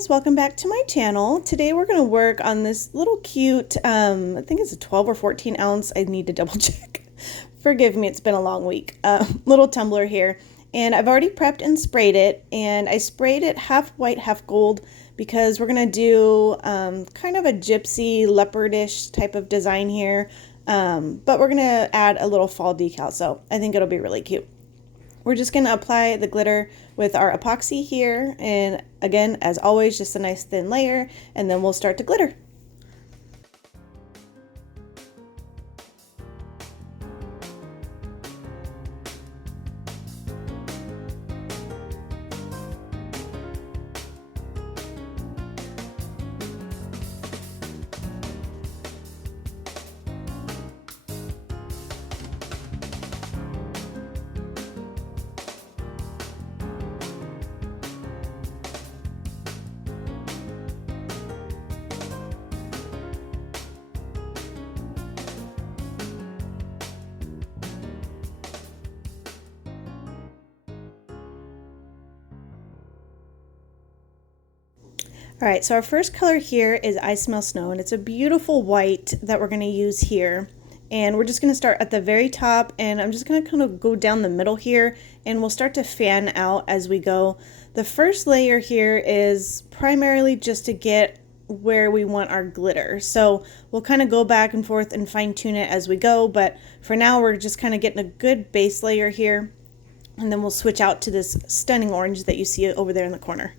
guys, welcome back to my channel. Today we're going to work on this little cute, I think it's a 12 or 14 ounce, I need to double check. Forgive me, it's been a long week. Little tumbler here. And I've already prepped and sprayed it, and I sprayed it half white, half gold because we're going to do kind of a gypsy leopardish type of design here. But we're going to add a little fall decal, so I think it'll be really cute. We're just going to apply the glitter with our epoxy here, and again, as always, just a nice thin layer, and then we'll start to glitter. All right, so our first color here is I Smell Snow, and it's a beautiful white that we're going to use here. And we're just going to start at the very top, and I'm just going to kind of go down the middle here, and we'll start to fan out as we go. The first layer here is primarily just to get where we want our glitter. So we'll kind of go back and forth and fine tune it as we go, but for now we're just kind of getting a good base layer here, and then we'll switch out to this stunning orange that you see over there in the corner.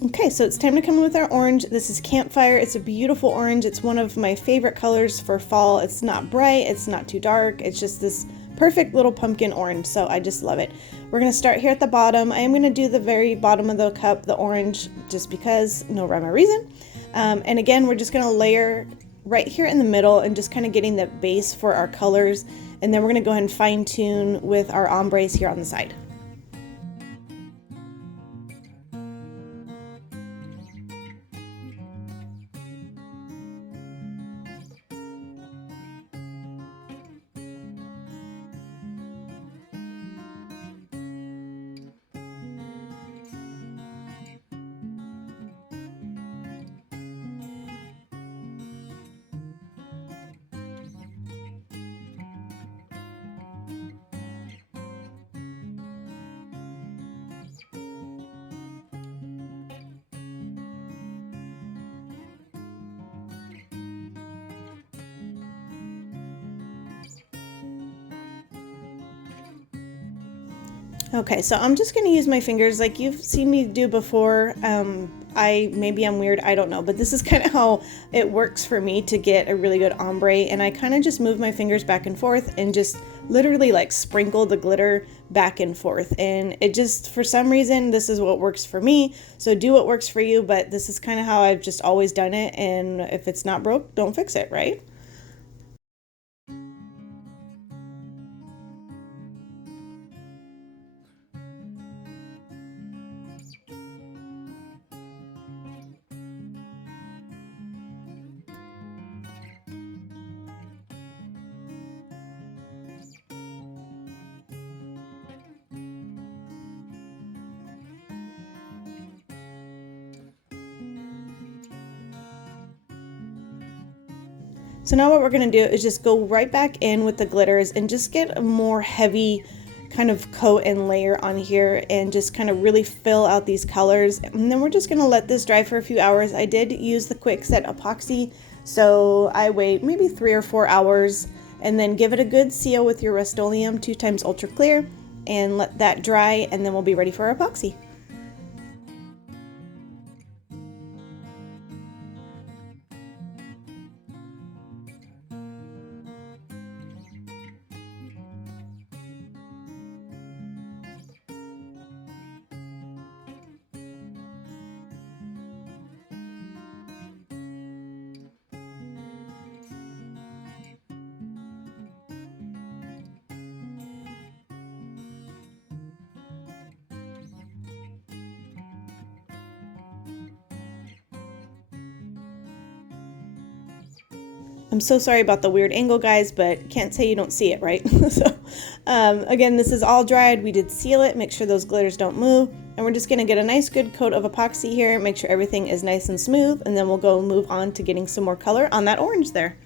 Okay, so it's time to come in with our orange. This is Campfire. It's a beautiful orange. It's one of my favorite colors for fall. It's not bright, it's not too dark. It's just this perfect little pumpkin orange, so I just love it. We're going to start here at the bottom. I am going to do the very bottom of the cup, the orange, just because, no rhyme or reason. And again, we're just going to layer right here in the middle and just kind of getting the base for our colors. And then we're going to go ahead and fine tune with our ombres here on the side. Okay, so I'm just going to use my fingers like you've seen me do before. Maybe I'm weird, I don't know, but this is kind of how it works for me to get a really good ombre, and I kind of just move my fingers back and forth and just literally like sprinkle the glitter back and forth, and it just, for some reason, this is what works for me, so do what works for you, but this is kind of how I've just always done it, and if it's not broke, don't fix it, right? So now what we're going to do is just go right back in with the glitters and just get a more heavy kind of coat and layer on here and just kind of really fill out these colors. And then we're just going to let this dry for a few hours. I did use the quick set epoxy, so I wait maybe 3 or 4 hours and then give it a good seal with your Rust-Oleum 2x ultra clear and let that dry, and then we'll be ready for our epoxy. I'm so sorry about the weird angle, guys, but can't say you don't see it, right? So again, this is all dried. We did seal it, make sure those glitters don't move. And we're just gonna get a nice good coat of epoxy here, make sure everything is nice and smooth, and then we'll go move on to getting some more color on that orange there.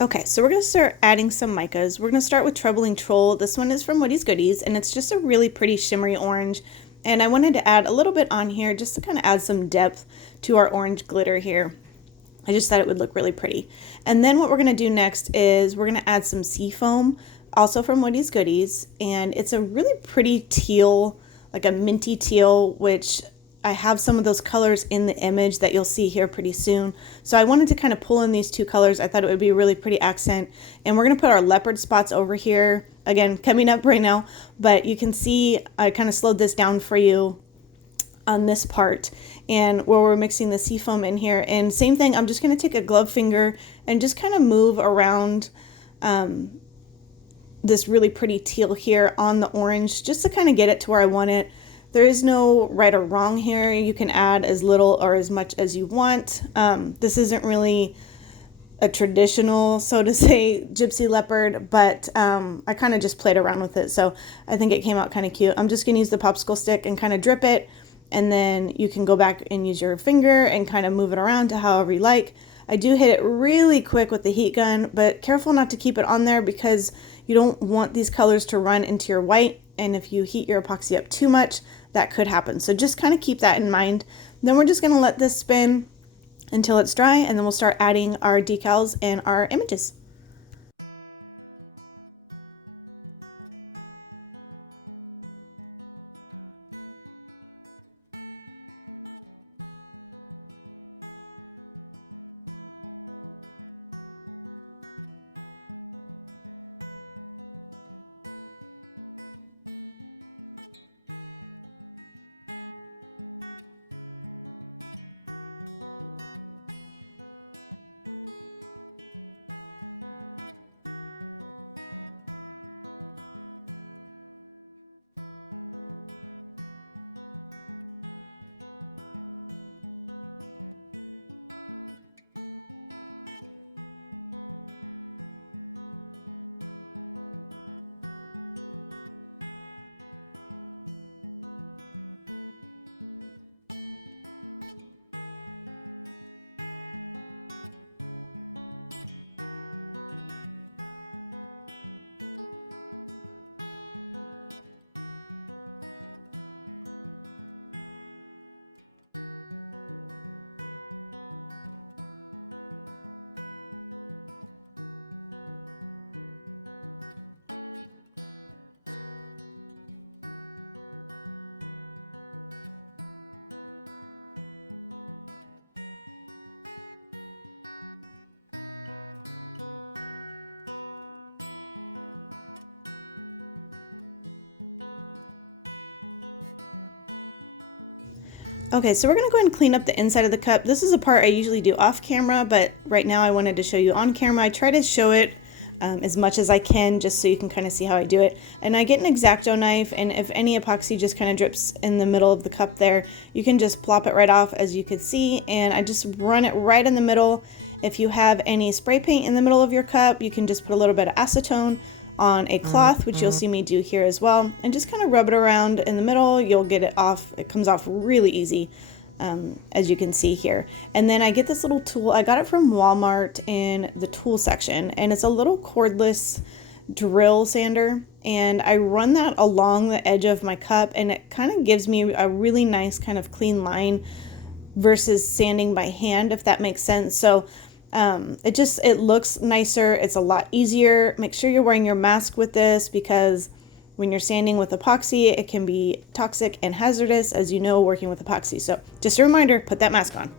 Okay, so we're going to start adding some micas. We're going to start with Troubling Troll. This one is from Woody's Goodies, and it's just a really pretty shimmery orange. And I wanted to add a little bit on here just to kind of add some depth to our orange glitter here. I just thought it would look really pretty. And then what we're going to do next is we're going to add some sea foam, also from Woody's Goodies. And it's a really pretty teal, like a minty teal, which I have some of those colors in the image that you'll see here pretty soon. So I wanted to kind of pull in these two colors. I thought it would be a really pretty accent. And we're going to put our leopard spots over here. Again, coming up right now. But you can see I kind of slowed this down for you on this part. And where we're mixing the sea foam in here. And same thing, I'm just going to take a glove finger and just kind of move around this really pretty teal here on the orange. Just to kind of get it to where I want it. There is no right or wrong here. You can add as little or as much as you want. This isn't really a traditional, so to say, gypsy leopard, but I kind of just played around with it. So I think it came out kind of cute. I'm just going to use the popsicle stick and kind of drip it. And then you can go back and use your finger and kind of move it around to however you like. I do hit it really quick with the heat gun, but careful not to keep it on there because you don't want these colors to run into your white. And if you heat your epoxy up too much, that could happen. So just kind of keep that in mind. Then we're just going to let this spin until it's dry, and then we'll start adding our decals and our images. Okay, so we're going to go ahead and clean up the inside of the cup. This is a part I usually do off camera, but right now I wanted to show you on camera. I try to show it as much as I can just so you can kind of see how I do it. And I get an X-Acto knife, and if any epoxy just kind of drips in the middle of the cup there, you can just plop it right off as you can see, and I just run it right in the middle. If you have any spray paint in the middle of your cup, you can just put a little bit of acetone on a cloth, which you'll see me do here as well, and just kind of rub it around in the middle. You'll get it off. It comes off really easy, as you can see here. And then I get this little tool. I got it from Walmart in the tool section, and it's a little cordless drill sander, and I run that along the edge of my cup, and it kind of gives me a really nice kind of clean line versus sanding by hand, if that makes sense. So it looks nicer. It's a lot easier. Make sure you're wearing your mask with this, because when you're sanding with epoxy, it can be toxic and hazardous, as you know, working with epoxy. So just a reminder, put that mask on.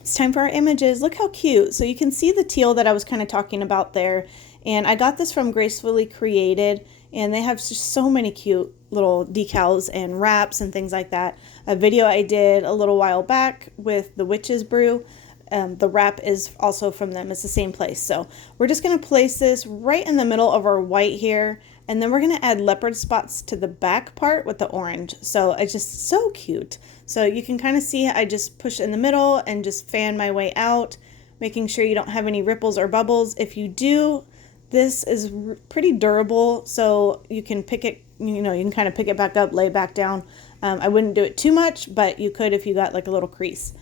It's time for our images. Look how cute. So you can see the teal that I was kind of talking about there. And I got this from Gracefully Created, and they have just so many cute little decals and wraps and things like that. A video I did a little while back with the Witch's Brew, the wrap is also from them. It's the same place. So we're just going to place this right in the middle of our white here, and then we're going to add leopard spots to the back part with the orange. So it's just so cute. So you can kind of see I just push in the middle and just fan my way out, making sure you don't have any ripples or bubbles. If you do, this is pretty durable, so you can pick it, you can kind of pick it back up, lay it back down. I wouldn't do it too much, but you could if you got like a little crease.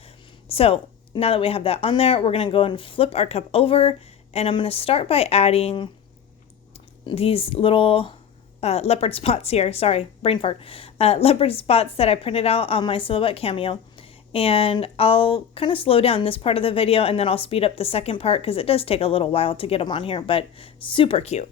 So now that we have that on there, we're going to go and flip our cup over, and I'm going to start by adding these little leopard spots here. Sorry, brain fart. Leopard spots that I printed out on my Silhouette Cameo. And I'll kind of slow down this part of the video, and then I'll speed up the second part because it does take a little while to get them on here, but super cute.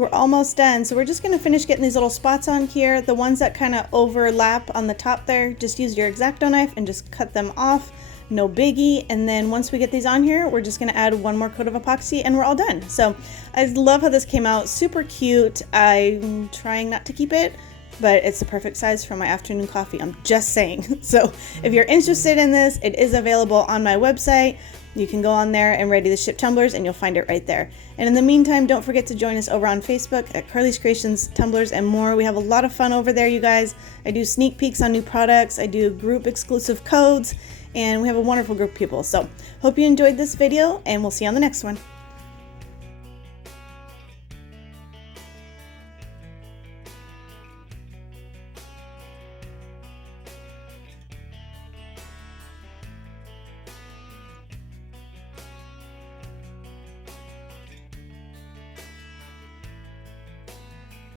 We're almost done. So we're just going to finish getting these little spots on here. The ones that kind of overlap on the top there, just use your X-Acto knife and just cut them off. No biggie. And then once we get these on here, we're just going to add one more coat of epoxy and we're all done. So I love how this came out. Super cute. I'm trying not to keep it, but it's the perfect size for my afternoon coffee. I'm just saying. So if you're interested in this, it is available on my website. You can go on there and ready to ship tumblers and you'll find it right there. And in the meantime, don't forget to join us over on Facebook at Karly's Creations, Tumblers, and more. We have a lot of fun over there, you guys. I do sneak peeks on new products. I do group exclusive codes, and we have a wonderful group of people. So hope you enjoyed this video, and we'll see you on the next one.